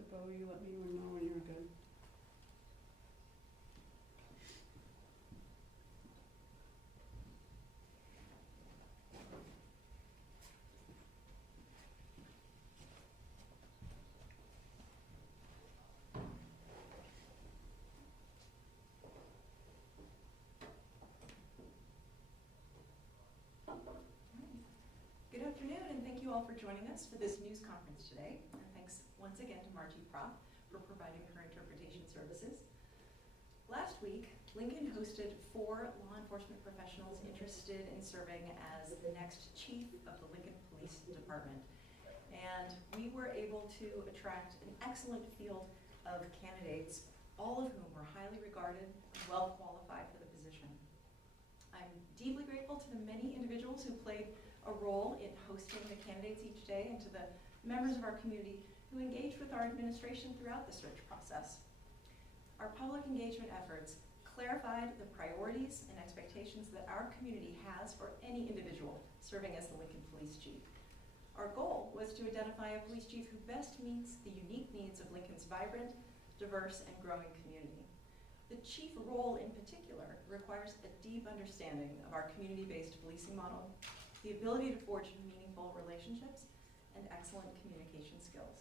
So Bo, you let me know when you're good. Good afternoon, and thank you all for joining us for this news conference today. And thanks once again to Margie Propp for providing her interpretation services. Last week, Lincoln hosted 4 law enforcement professionals interested in serving as the next chief of the Lincoln Police Department. And we were able to attract an excellent field of candidates, all of whom were highly regarded and well qualified for the position. I'm deeply grateful to the many individuals who played a role in hosting the candidates each day, and to the members of our community who engaged with our administration throughout the search process. Our public engagement efforts clarified the priorities and expectations that our community has for any individual serving as the Lincoln Police Chief. Our goal was to identify a police chief who best meets the unique needs of Lincoln's vibrant, diverse, and growing community. The chief role in particular requires a deep understanding of our community-based policing model, the ability to forge meaningful relationships, and excellent communication skills.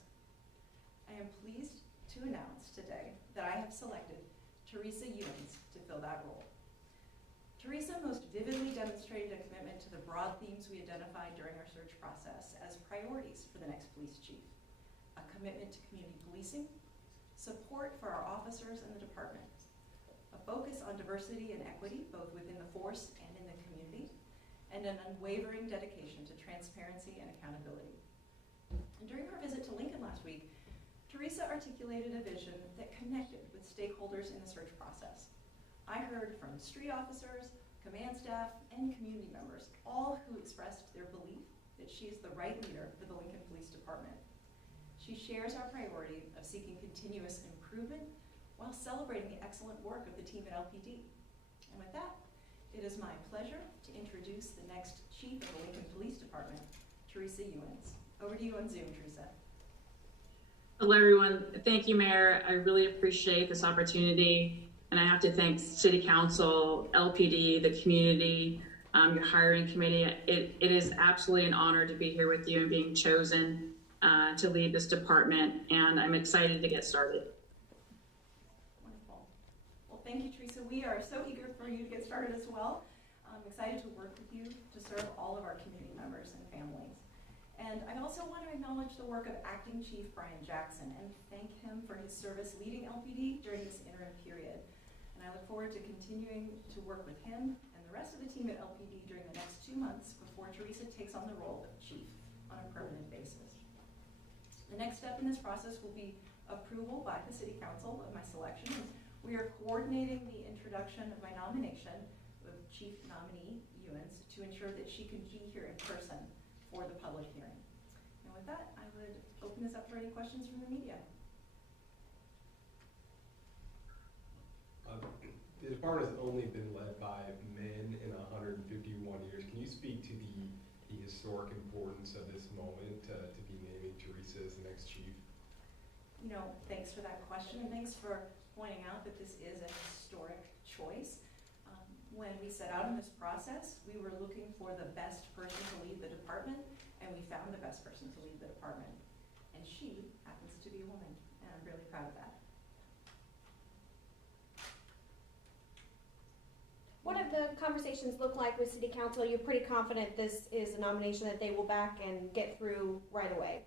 I am pleased to announce today that I have selected Teresa Ewens to fill that role. Teresa most vividly demonstrated a commitment to the broad themes we identified during our search process as priorities for the next police chief: a commitment to community policing, support for our officers and the department, a focus on diversity and equity both within the force and in the community, and an unwavering dedication to transparency and accountability. And during her visit to Lincoln last week, Teresa articulated a vision that connected with stakeholders in the search process. I heard from street officers, command staff, and community members, all who expressed their belief that she is the right leader for the Lincoln Police Department. She shares our priority of seeking continuous improvement while celebrating the excellent work of the team at LPD. And with that, it is my pleasure to introduce the next chief of the Lincoln Police Department, Teresa Ewens. Over to you on Zoom, Teresa. Hello, everyone. Thank you, Mayor. I really appreciate this opportunity. And I have to thank City Council, LPD, the community, your hiring committee. It is absolutely an honor to be here with you and being chosen to lead this department. And I'm excited to get started. Wonderful. Well, thank you, Teresa. We are so eager for you to get started as well. I'm excited to work with you to serve all of our community members and families. And I also want to acknowledge the work of Acting Chief Brian Jackson and thank him for his service leading LPD during this interim period. And I look forward to continuing to work with him and the rest of the team at LPD during the next 2 months before Teresa takes on the role of chief on a permanent basis. The next step in this process will be approval by the City Council of my selection. We are coordinating the introduction of my nomination of Chief Nominee Ewens to ensure that she can be here in person for the public hearing. And with that, I would open this up for any questions from the media. The department has only been led by men in 151 years. Can you speak to the historic importance of this moment to be naming Teresa as the next chief? You know, thanks for that question, and thanks for pointing out that this is a historic choice. When we set out in this process, we were looking for the best person to lead the department, and we found the best person to lead the department. And she happens to be a woman, and I'm really proud of that. What have the conversations look like with City Council? You're pretty confident this is a nomination that they will back and get through right away?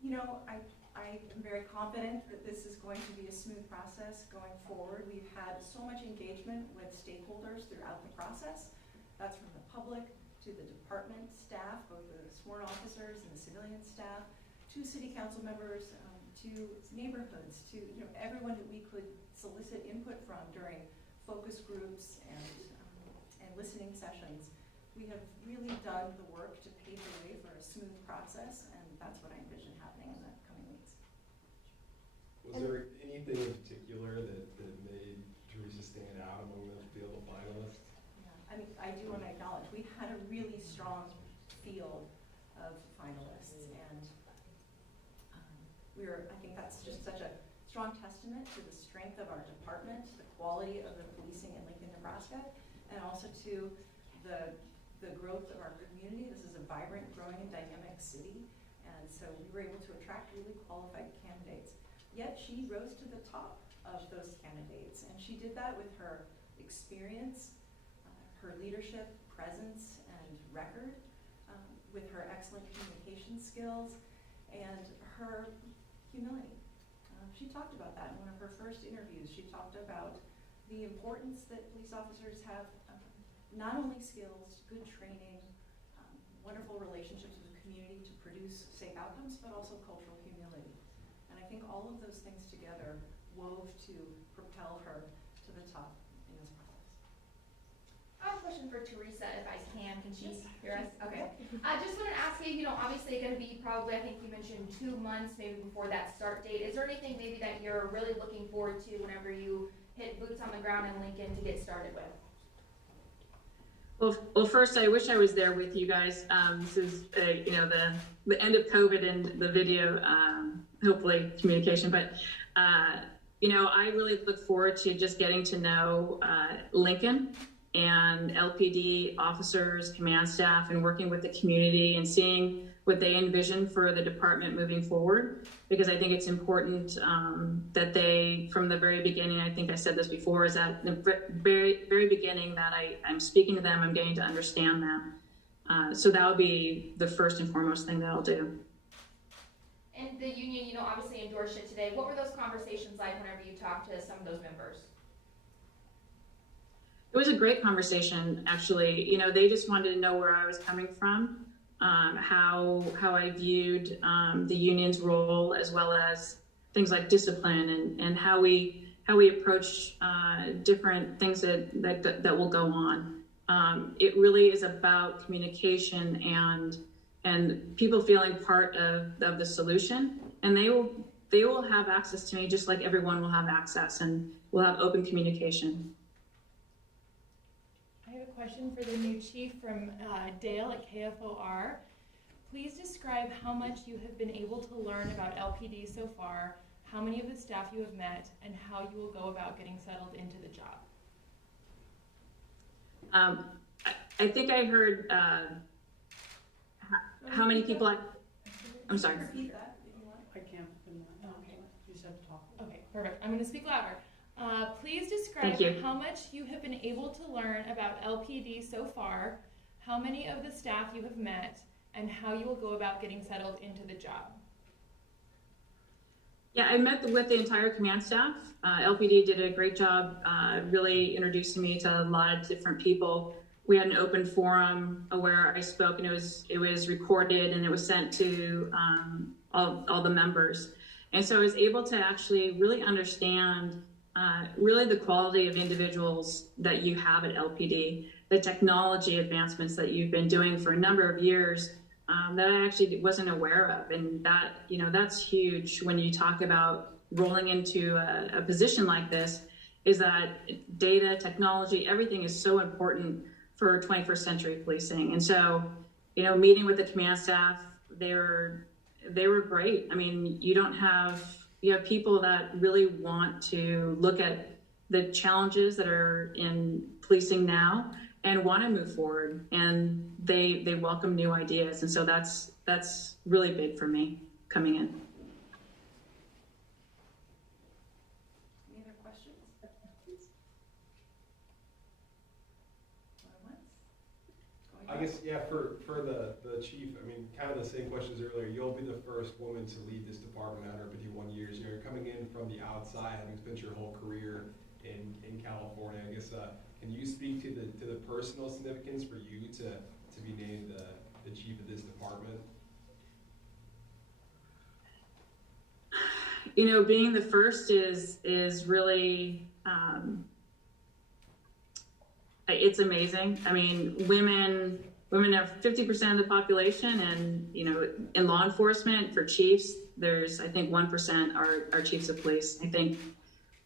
You know, I am very confident that this is going to be a smooth process going forward. We've had so much engagement with stakeholders throughout the process. That's from the public to the department staff, both the sworn officers and the civilian staff, to City Council members, to neighborhoods, to everyone that we could solicit input from during focus groups and listening sessions. We have really done the work to pave the way for a smooth process, and that's what I envision happening in the coming weeks. Was there anything in particular that made Teresa stand out among the field of finalists? Yeah, I mean, I do want to acknowledge we had a really strong field of finalists, and I think that's just such a strong testament to the strength of our department, the quality of the policing in Lincoln, Nebraska, and also to the growth of our community. This is a vibrant, growing, and dynamic city, and so we were able to attract really qualified candidates. Yet she rose to the top of those candidates, and she did that with her experience, her leadership, presence, and record, with her excellent communication skills, and her humility. She talked about that in one of her first interviews. She talked about the importance that police officers have, not only skills, good training, wonderful relationships with the community to produce safe outcomes, but also cultural humility. And I think all of those things together wove to propel her to the top in this process. I have a question for Teresa, if I can. Can she Yes. hear us? Okay. I just want to ask you, obviously going to be probably, I think you mentioned 2 months maybe before that start date. Is there anything maybe that you're really looking forward to whenever you hit boots on the ground in Lincoln to get started with? Well, first, I wish I was there with you guys. This is, the end of COVID and the video, hopefully communication. But, I really look forward to just getting to know Lincoln and LPD officers, command staff, and working with the community and seeing what they envision for the department moving forward. Because I think it's important that they, from the very beginning, I think I said this before, is that the very, very beginning that I'm speaking to them, I'm getting to understand them. So that would be the first and foremost thing that I'll do. And the union, obviously endorsed it today. What were those conversations like whenever you talked to some of those members? It was a great conversation, actually. They just wanted to know where I was coming from, how I viewed the union's role, as well as things like discipline and how we approach different things that will go on. It really is about communication and people feeling part of the solution, and they will have access to me just like everyone will have access, and we'll have open communication. I have a question for the new chief from Dale at KFOR. Please describe how much you have been able to learn about LPD so far, how many of the staff you have met, and how you will go about getting settled into the job. I think I heard how many people I'm sorry. Repeat that if you want. I can't, okay, you said talk. Okay, perfect. I'm going to speak louder. Please describe how much you have been able to learn about LPD so far, how many of the staff you have met, and how you will go about getting settled into the job. Yeah, I met with the entire command staff. LPD did a great job really introducing me to a lot of different people. We had an open forum where I spoke, and it was recorded and it was sent to all the members. And so I was able to actually really understand really the quality of individuals that you have at LPD, the technology advancements that you've been doing for a number of years that I actually wasn't aware of. And that, that's huge when you talk about rolling into a position like this, is that data, technology, everything is so important for 21st century policing. And so, meeting with the command staff, they were great. I mean, you have people that really want to look at the challenges that are in policing now and want to move forward, and they welcome new ideas. And so that's really big for me coming in. Any other questions? Going once? Going I guess, yeah, for the chief, I mean, kind of the same questions earlier. You'll be the first woman to lead this department at 151 years. You're coming in from the outside, having spent your whole career in California. I guess, can you speak to the personal significance for you to be named the chief of this department? Being the first is really, it's amazing. I mean, women are 50% of the population, and, in law enforcement for chiefs, there's, I think, 1% are chiefs of police. I think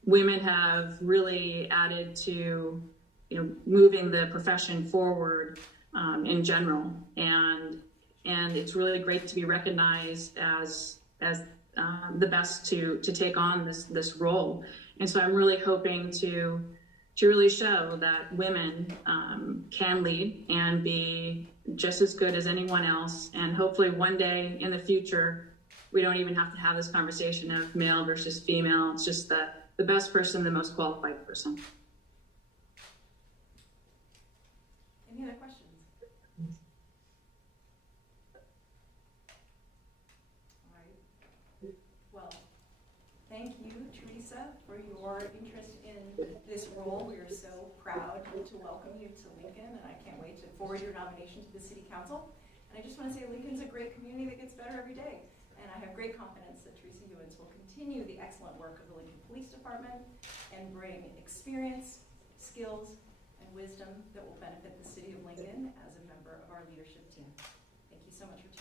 women have really added to, moving the profession forward in general. And it's really great to be recognized as the best to take on this role. And so I'm really hoping to really show that women can lead and be just as good as anyone else. And hopefully one day in the future, we don't even have to have this conversation of male versus female. It's just the best person, the most qualified person. Any other questions? All right. Well, thank you, Teresa, for your interest in this role. We are so proud to welcome you to Lincoln, and I can't wait to forward your nomination to the City Council. And I just want to say Lincoln's a great community that gets better every day. And I have great confidence that Teresa Ewens will continue the excellent work of the Lincoln Police Department and bring experience, skills, and wisdom that will benefit the City of Lincoln as a member of our leadership team. Thank you so much for